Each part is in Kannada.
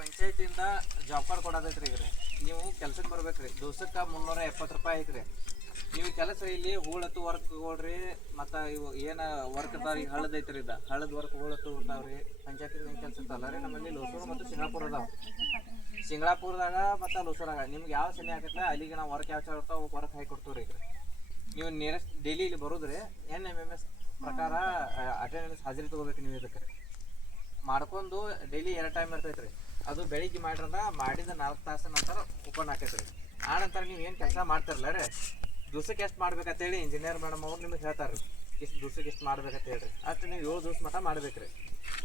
ಪಂಚಾಯತಿಯಿಂದ ಜಾಬ್ ಕಾರ್ಡ್ ಕೊಡೋದೈತ್ರಿ ಈಗ ರೀ. ನೀವು ಕೆಲ್ಸಕ್ಕೆ ಬರ್ಬೇಕ್ರಿ. ದಿವ್ಸಕ್ಕೆ 370 ರೂಪಾಯಿ ಐತ್ರಿ. ನೀವು ಕೆಲಸ ಇಲ್ಲಿ ಹೂಳತ್ತು ವರ್ಕ್ ಹೋಗ್ರಿ, ಮತ್ತು ಇವು ಏನು ವರ್ಕ್ ಅದಾವ್ರಿ, ಹಳದ್ ಐತ್ರಿ. ಇದು ಹಳದ್ ವರ್ಕ್ ಹೂಳತ್ತು ಇರ್ತಾವ್ರಿ. ಪಂಚಾಯತಿಂದ ಕೆಲಸ ಇರ್ತಲ್ಲ ರೀ. ನಮ್ಮಲ್ಲಿ ಲೋಸೂರು ಮತ್ತು ಸಿಂಗಾಪುರ ಅದಾವ. ಸಿಂಗಾಪುರದಾಗ ಮತ್ತು ಲೋಸೂರಾಗ ನಿಮ್ಗೆ ಯಾವ ಸನಿ ಆಗತ್ತೆ ಅಲ್ಲಿಗೆ ನಾವು ವರ್ಕ್ ಯಾವ ಚಲೋ ಇರ್ತಾವೆ ವರ್ಕ್ ಹಾಕಿ ಕೊಡ್ತೀವಿ ರೀ. ಈಗ ನೀವು ನಿಯರೆಸ್ಟ್ ಡೈಲಿ ಇಲ್ಲಿ ಬರೋದ್ರಿ NMMS ಪ್ರಕಾರ ಅಟೆಂಡೆನ್ಸ್ ಹಾಜರಿ ತೊಗೋಬೇಕು. ನೀವು ಇದಕ್ಕೆ ಮಾಡ್ಕೊಂಡು ಡೈಲಿ 2 ಟೈಮ್ ಇರ್ತೈತೆ ರೀ. ಅದು ಬೆಳಿಗ್ಗೆ ಮಾಡ್ರಂದ್ರೆ ಮಾಡಿದ 4 ತಾಸು ನಂತರ ಓಪನ್ ಆಕೈತೆ ರೀ. ಆ ನಂತರ ನೀವು ಏನು ಕೆಲಸ ಮಾಡ್ತಾರಲ್ಲ ರೀ, ದಿವ್ಸಕ್ಕೆ ಎಷ್ಟು ಮಾಡ್ಬೇಕಂತೇಳಿ ಇಂಜಿನಿಯರ್ ಮೇಡಮ್ ಅವ್ರು ನಿಮ್ಗೆ ಹೇಳ್ತಾರೆ ರೀ. ಇಷ್ಟು ದಿವ್ಸಕ್ಕೆ ಎಷ್ಟು ಮಾಡ್ಬೇಕಂತ ಹೇಳ್ರಿ. ಅಷ್ಟು ನೀವು 7 ದಿವ್ಸ ಮಟ್ಟ ಮಾಡ್ಬೇಕು ರೀ.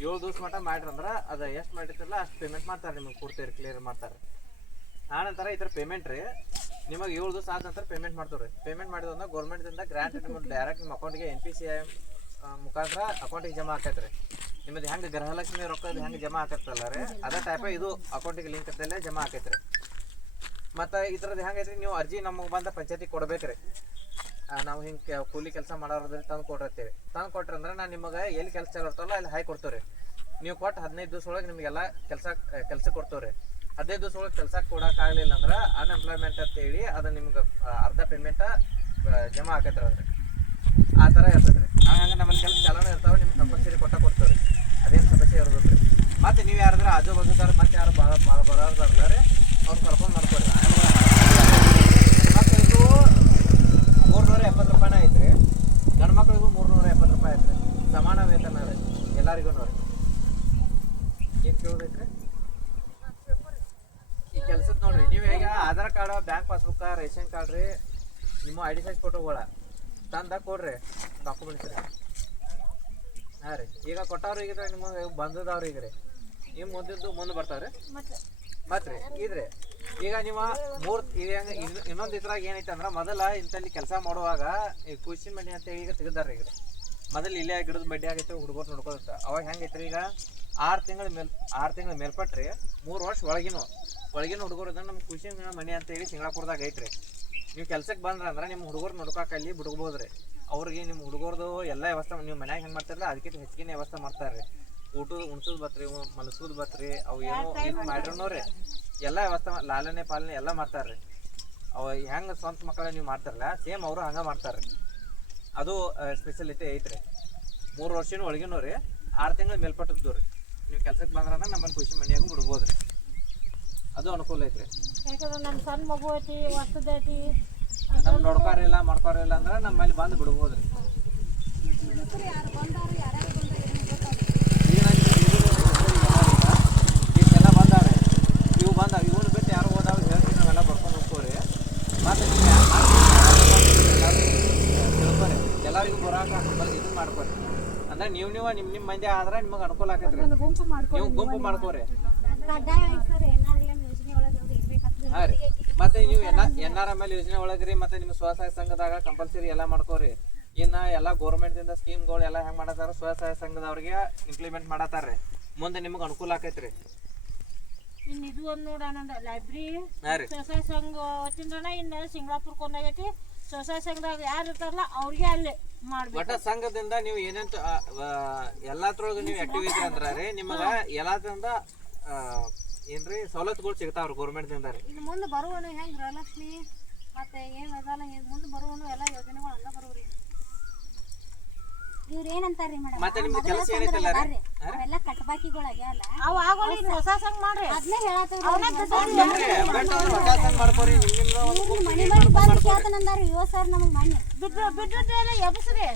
7 ದಿವ್ಸ ಮಟ್ಟ ಮಾಡ್ರಂದ್ರೆ ಅದು ಎಷ್ಟು ಮಾಡಿರ್ತಿರಲ್ಲ ಅಷ್ಟು ಪೇಮೆಂಟ್ ಮಾಡ್ತಾರೆ ನಿಮಗೆ. ಪೂರ್ತಿ ಕ್ಲಿಯರ್ ಮಾಡ್ತಾರೆ. ಆ ನಂತರ ಈ ಥರ ಪೇಮೆಂಟ್ ರೀ ನಿಮಗೆ 7 ದಿವಸ ಆದ ನಂತರ ಪೇಮೆಂಟ್ ಮಾಡ್ತೀವಿ ರೀ. ಪೇಮೆಂಟ್ ಮಾಡಿದ್ರಿಂದ ಗೌರ್ಮೆಂಟ್ದಿಂದ ಗ್ರ್ಯಾಂಟ್ ನಿಮಗೆ ಡೈರೆಕ್ಟ್ ನಿಮ್ಮ ಅಕೌಂಟಿಗೆ NPCI ಮುಖಾಂತರ ಅಕೌಂಟಿಗೆ ಜಮಾ ಆಕೈತೆ ರೀ. ನಿಮ್ಮದು ಹೆಂಗೆ ಗೃಹಲಕ್ಷ್ಮಿ ರೊಕ್ಕದ ಹೆಂಗೆ ಜಮಾ ಆಕತ್ತಲ್ಲ ರೀ, ಅದೇ ಟೈಪ ಇದು ಅಕೌಂಟಿಗೆ ಲಿಂಕ್ ಇದ್ದಲ್ಲೇ ಜಮಾ ಆಕೈತೆ ರೀ. ಮತ್ತು ಈ ಥರದ್ದು ಹೆಂಗೈತೆ ನೀವು ಅರ್ಜಿ ನಮಗೆ ಬಂದ ಪಂಚಾಯತಿಗೆ ಕೊಡ್ಬೇಕು ರೀ. ನಾವು ಹಿಂಗೆ ಕೂಲಿ ಕೆಲಸ ಮಾಡೋದ್ರಿ ತಂದು ಕೊಟ್ಟಿರ್ತೀವಿ. ತಂದು ಕೊಟ್ರಿ ಅಂದ್ರೆ ನಾನು ನಿಮಗೆ ಎಲ್ಲಿ ಕೆಲಸ ಚಲೋ ಇರ್ತಲ್ಲ ಅಲ್ಲಿ ಹಾಕಿ ಕೊಡ್ತೀವಿ ರೀ. ನೀವು ಕೊಟ್ಟು 15 ದಿವಸ ಒಳಗೆ ನಿಮಗೆಲ್ಲ ಕೆಲಸ ಕೊಡ್ತೀವಿ ರೀ. 15 ದಿವಸ ಒಳಗೆ ಕೆಲಸ ಕೊಡೋಕ್ಕಾಗಲಿಲ್ಲ ಅಂದ್ರೆ ಅನ್ಎಂಪ್ಲಾಯ್ಮೆಂಟ್ ಅಂತೇಳಿ ಅದು ನಿಮ್ಗೆ ಅರ್ಧ ಪೇಮೆಂಟ ಜಮಾ ಆಕೈತೆ ರೀ. ಅದ್ರಿ ಆ ಥರ ಇರ್ತದೆ ರೀ. ಹಂಗೆ ನಮ್ಮಲ್ಲಿ ಕೆಲಸ ಚಾಲನೆ ಇರ್ತಾವೆ. ನಿಮ್ಗೆ ಕಂಪಲ್ಸರಿ ಕೊಡ್ತೀವಿ ರೀ. ಅದೇನು ಸಮಸ್ಯೆ ಇರೋದಿಲ್ಲ ರೀ. ಮತ್ತು ನೀವು ಯಾರಾದ್ರೆ ಆಜು ಬಾಜುದಾರ ಮತ್ತು ಯಾರು ಬರೋದಾರಲ್ಲ ರೀ, ಅವ್ರು ಕರ್ಕೊಂಡು ಮಾಡ್ಕೊಡ್ರಿ. ಮತ್ತು ಇದು 370 ರೂಪಾಯಿನ ಐತ್ರಿ. ಗಂಡು ಮಕ್ಳಿಗೂ 370 ರೂಪಾಯಿ ಐತ್ರಿ. ಸಮಾನ ವೇತನ ರೀ ಎಲ್ಲರಿಗೂ ರೀ. ಏನು ಕೇಳೋದೈತ್ರಿ ಈ ಕೆಲ್ಸದ ನೋಡ್ರಿ. ನೀವು ಈಗ Aadhaar card, bank passbook, ration card ರೀ, ನಿಮ್ಮ ID ಸೈಜ್ ಫೋಟೋಗಳ ತಂದಾಗ ಕೊಡ್ರಿ ಡಾಕ್ಯುಮೆಂಟ್ಸ್ ರೀ. ಹಾಂ ರೀ. ಈಗ ಕೊಟ್ಟವ್ರು ಈಗ ನಿಮಗೆ ಬಂದದವ್ರು ಈಗ ರೀ. ನೀವು ಮುಂದೆ ಬರ್ತಾವ್ರಿ. ಮತ್ತು ರೀ ಇದ್ರಿ ಈಗ ನೀವು ಇನ್ನೊಂದು ಇದ್ರಾಗ ಏನೈತೆ ಅಂದ್ರೆ ಮೊದಲ ಇಂಥಲ್ಲಿ ಕೆಲಸ ಮಾಡುವಾಗ ಈ ಖುಷಿ ಮನೆ ಅಂತ ಈಗ ತೆಗೆದಾರ ಈಗ. ಮೊದಲು ಇಲ್ಲೇ ಗಿಡದ ಬಡ್ಡಿ ಆಗೈತೆ ಹುಡುಗರು ನೋಡ್ಕೋತ. ಅವಾಗ ಹೆಂಗೈತೆ ರೀ, ಈಗ 6 ತಿಂಗಳ ಮೇಲ್ಪಟ್ರಿ 3 ವರ್ಷ ಒಳಗಿನ ಹುಡುಗರು ಇದ್ರೆ ನಮ್ಮ ಖುಷಿ ಮನೆ ಅಂತೇಳಿ ಸಿಂಗಾಪುರದಾಗ ಐತ್ರಿ. ನೀವು ಕೆಲ್ಸಕ್ಕೆ ಬಂದ್ರೆ ಅಂದ್ರೆ ನಿಮ್ಮ ಹುಡುಗರು ನೋಡ್ಕೋಕಲ್ಲಿ ಬಿಡ್ಬೋದು ರೀ. ಅವ್ರಿಗೆ ನಿಮ್ಮ ಹುಡುಗರದು ಎಲ್ಲ ವ್ಯವಸ್ಥೆ ನೀವು ಮನ್ಯಾಗ ಹೆಂಗೆ ಮಾಡ್ತಾರಲ್ಲ ಅದಕ್ಕಿಂತ ಹೆಚ್ಚಿಗೆ ವ್ಯವಸ್ಥೆ ಮಾಡ್ತಾರೆ ರೀ. ಉಣ್ಸೋದು ಬತ್ರಿ, ಮಲಸೋದು ಬತ್ರಿ, ಅವು ಏನೋ ಇದು ಮಾಡ್ರೂ ರೀ ಎಲ್ಲ ವ್ಯವಸ್ಥೆ ಲಾಲನೆ ಪಾಲನೆ ಎಲ್ಲ ಮಾಡ್ತಾರೆ ರೀ. ಅವು ಹೆಂಗೆ ಸ್ವಂತ ಮಕ್ಕಳ ನೀವು ಮಾಡ್ತಾರಲ್ಲ ಸೇಮ್ ಅವರು ಹಂಗೆ ಮಾಡ್ತಾರೆ ರೀ. ಅದು ಸ್ಪೆಷಲಿಟಿ ಐತ್ರಿ. 3 ವರ್ಷನೂ ಒಳಗಿನೂ ರೀ, 6 ತಿಂಗಳ ಮೇಲ್ಪಟ್ಟದ್ದು ರೀ. ನೀವು ಕೆಲ್ಸಕ್ಕೆ ಬಂದ್ರೆ ನಮ್ಮಲ್ಲಿ ಖುಷಿ ಮನೆಯಾಗೂ ಬಿಡ್ಬೋದು ರೀ. ಅದು ಅನುಕೂಲ ಐತ್ರಿ. ಯಾಕಂದ್ರೆ ನಮ್ಮ ಸಣ್ಣ ಮಗು ಐತಿ, ಹೊಸದೈತಿ, ನಮ್ಮ ನೋಡ್ಕೋರಿಲ್ಲ ಮಾಡ್ಕೋರಿಲ್ಲ ಅಂದ್ರೆ ನಮ್ಮಲ್ಲಿ ಬಂದು ಬಿಡ್ಬೋದು ರೀ. ಇಷ್ಟೆಲ್ಲ ಬಂದಾವ್ರಿ. ಇವನು ಬಿಟ್ಟು ಯಾರು ಹೋದಾವ್ ಹೇಳ್ತೀವಿ, ನಾವೆಲ್ಲ ಬರ್ಕೊಂಡು ಹೋಗ್ಕೋರಿ. ಮತ್ತು ತಿಳ್ಕೊರಿ, ಎಲ್ಲರಿಗೂ ಬರೋಕೆ ಇದು ಮಾಡ್ಕೊರಿ. ಅಂದ್ರೆ ನೀವು ನಿಮ್ಮ ಮಂದಿ ಆದ್ರೆ ನಿಮಗೆ ಅನುಕೂಲ ಆಕೈತ್ರಿ. ನೀವು ಗುಂಪು ಮಾಡ್ಕೋರಿ. ಹಾಂ ರೀ. ಮತ್ತು ನೀವು NRML ಯೋಜನೆ ಒಳಗ್ರಿ ಮತ್ತು ನಿಮ್ಮ ಸ್ವಸಹಾಯ ಸಂಘದಾಗ ಕಂಪಲ್ಸರಿ ಎಲ್ಲ ಮಾಡ್ಕೋರಿ. ಇನ್ನು ಎಲ್ಲ ಗೌರ್ಮೆಂಟ್ದಿಂದ ಸ್ಕೀಮ್ಗಳು ಎಲ್ಲ ಹೆಂಗೆ ಮಾಡತ್ತಾರ ಸ್ವಸಹಾಯ ಸಂಘದವ್ರಿಗೆ ಇಂಪ್ಲಿಮೆಂಟ್ ಮಾಡತ್ತಾರ. ಮುಂದೆ ನಿಮಗೆ ಅನುಕೂಲ ಆಕೈತ್ರಿ. ಇನ್ನು ಇದು ಒಂದು ನೋಡೋಣ ಲೈಬ್ರರಿ ಹಾಂ ರೀ. ಸ್ವಸಹಾಯ ಸಂಘ ವತಿಯಿಂದ ಇನ್ನು ಸಿಂಗಾಪುರ್ಗೆ ಒಂದಾಗೈತಿ. ಸ್ವಸಹಾಯ ಸಂಘದಾಗ ಯಾರು ಇರ್ತಾರಲ್ಲ ಅವ್ರಿಗೆ ಅಲ್ಲಿ ಮಾಡ್ಬೇಕು. ಒಟ್ಟ ಸಂಘದಿಂದ ನೀವು ಏನೇನು ಎಲ್ಲತ್ರೊಳಗೆ ನೀವು ಆಕ್ಟಿವ್ ಇದ್ರಿ ಅಂದ್ರೆ ರೀ ನಿಮಗೆ ಎಲ್ಲದಿಂದ ಏನ್ರಿ ಸವಲತ್ತುಗಳು ಸಿಗ್ತಾವ್ರಿ ಗೌರ್ಮೆಂಟ್ದಿಂದ ರೀ. ಇನ್ನು ಮುಂದೆ ಬರುವನು ಹೆಂಗೆ ಗೃಹಲಕ್ಷ್ಮಿ ಮತ್ತೆ ಏನು ಅದಲ್ಲ ಮುಂದೆ ಬರುವನು ಎಲ್ಲ ಯೋಜನೆಗಳು ಹಂಗೆ ಬರುವ್ರಿ. ಇವ್ರು ಏನಂತಾರ್ರಿ ಮೇಡಮ್, ಮತ್ತೆ ನಿಮ್ದು ಕೆಲಸ ಏನೈತಲ್ಲ ರೀ ಅವೆಲ್ಲ ಕಟ್ಬಾಕಿಗಳಾಗ್ಯಾವಲ್ಲ ಅವು ಆಗೋಳಿ ಹೊಸ ಸಂಘ ಮಾಡ್ರಿ. ಅದನ್ನೇ ಹೇಳತ್ತೀವಿ. ಮಾಡ್ಕೋರಿ. ಮನೆ ಮನೆ ಬಂದು ಕೇಳ್ತಾನಂದಾರು ಇವ ಸರ್ ನಮಗೆ ಮನೆ ಬಿಟ್ಟು ಎಬ್ಸ್ರಿ.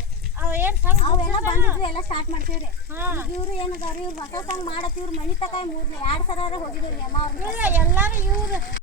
ಅವು ಏನು ಸಂಘ ಅವೆಲ್ಲ ಬಂದಿದ್ವಿ ಎಲ್ಲ ಸ್ಟಾರ್ಟ್ ಮಾಡ್ತೀವ್ರಿ. ಇವ್ರು ಏನದಾರ ಇವ್ರು ಹೊಸ ಸಂಘ ಮಾಡತ್ ಇವ್ರು ಮನಿ ತಕ 2 ಸಲ ಹೋಗಿದ್ರಿ ಅಮ್ಮ ಅವ್ರ ಎಲ್ಲಾರು ಇವ್ರು